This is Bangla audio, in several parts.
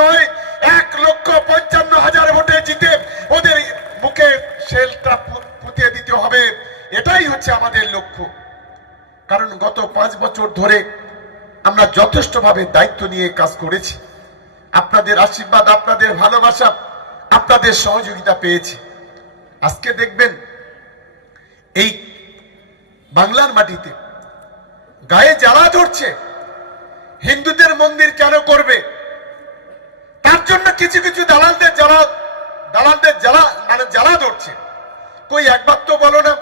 নয়, 1,55,000 ভোটে জিতে ওদের মুখে শেলটা পুঁতিয়ে দিতে হবে। এটাই হচ্ছে আমাদের লক্ষ্য। কারণ গত 5 বছর ধরে আমরা যথেষ্টভাবে দায়িত্ব নিয়ে কাজ করেছি। আপনাদের আশীর্বাদ, আপনাদের ভালোবাসা, আপনাদের সহযোগিতা পেয়েছি। আজকে দেখবেন এই বাংলার মাটিতে গায়ে জ্বালা ধরছে। হিন্দুদের মন্দির কেন করবে? তার জন্য কিছু কিছু দালালদের জ্বালা ধরছে। কই একবার তো বলো না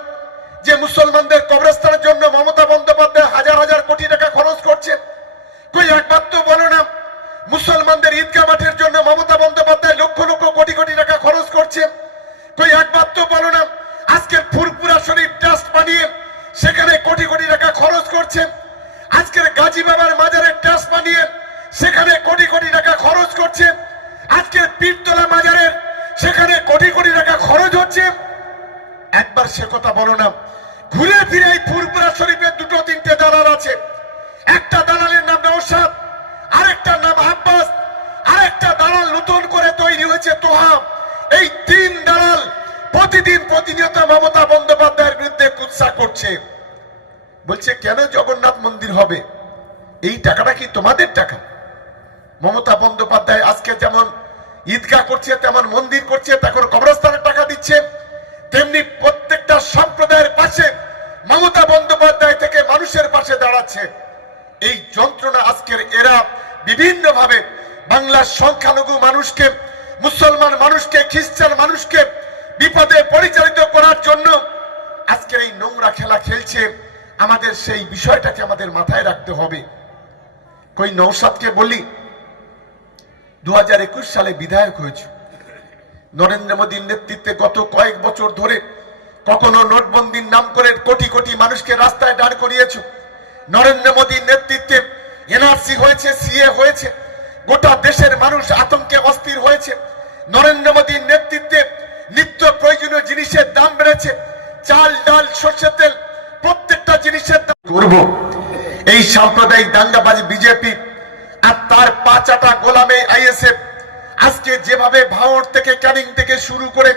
যে মুসলমানদের কবরস্থানের জন্য মমতা বন্দ্যোপাধ্যায় হাজার হাজার কোটি টাকা খরচ করছে? কই একবার তো বলো না মুসলমানদের ঈদগাহ মাঠের জন্য মমতা বন্দ্যোপাধ্যায় লক্ষ লক্ষ কোটি কোটি টাকা খরচ করছে? কই একবার তো বলো না আজকের ফুরপুরা শরীফ ট্রাস্ট বানিয়ে সেখানে কোটি কোটি টাকা খরচ করছে? আজকের গাজী বাবার মাজারের ট্রাস্ট বানিয়ে সেখানে কোটি কোটি টাকা খরচ করছে? আজকের পীরতলা মাজারের সেখানে কোটি কোটি টাকা খরচ হচ্ছে? একবার সে কথা বলো না। ঘুরে ফিরে এই ফুরপুরা শরীফের 2-3টে দালাল আছে। একটা দালালের নাম নওশাদ, আরেকটার নাম আব্বাস, আরেকটা দালাল নতুন করে তৈরি হয়েছে তোহাব। এই 3 দালাল প্রতিনিয়ত মমতা বন্দ্যোপাধ্যায়ের বিরুদ্ধে কুৎসা করছে। বলছে কেন জগন্নাথ মন্দির হবে? এই টাকাটা কি তোমাদের টাকা? মমতা বন্দ্যোপাধ্যায় আজকে যেমন ঈদগাহ করছে, তেমন মন্দির করছে, তখন কবরস্থানের টাকা দিচ্ছে, তেমনি প্রত্যেকটা সম্প্রদায়ের পাশে মমতা বন্দ্যোপাধ্যায় থেকে মানুষের পাশে দাঁড়াচ্ছে। এই যন্ত্রণা আজকের এরা বিভিন্ন ভাবে বাংলার সংখ্যালঘু মানুষকে, মুসলমান মানুষকে, খ্রিস্টান মানুষকে বিপদে পরিচালিত করার জন্য আজকের এই নোংরা খেলা খেলছে। আমাদের সেই বিষয়টাকে আমাদের মাথায় রাখতে হবে। কই নওশাদকে বলি 2021 সালে বিধায়ক হয়েছে। নরেন্দ্র মোদীর নেতৃত্বে গত কয়েক বছর ধরে কখনো নোটবন্দির নাম করে কোটি কোটি মানুষকে রাস্তায় দাঁড় করিয়েছে। নরেন্দ্র মোদীর নেতৃত্বে এনআরসি হয়েছে, সিএ হয়েছে, গোটা দেশের মানুষ আতঙ্কে অস্থির হয়েছে। নরেন্দ্র মোদীর নেতৃত্বে নিত্য প্রয়োজনীয় জিনিসের দাম বেড়েছে, চাল, ডাল, সরষের তেল, প্রত্যেকটা জিনিসের দাম করব। এই সাম্প্রদায়িক দাঙ্গাবাজ বিজেপি আর তার পাঁচাটা গোলামে আইএসএফ আজকে যেভাবে ভাঙড় থেকে, ক্যানিং থেকে শুরু করে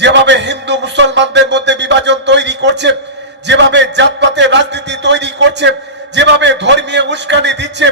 যেভাবে হিন্দু মুসলমানদের মধ্যে বিভাজন তৈরি করছে, যেভাবে জাতপাতের রাজনীতি তৈরি করছে, যেভাবে ধর্মীয় উস্কানি দিচ্ছে,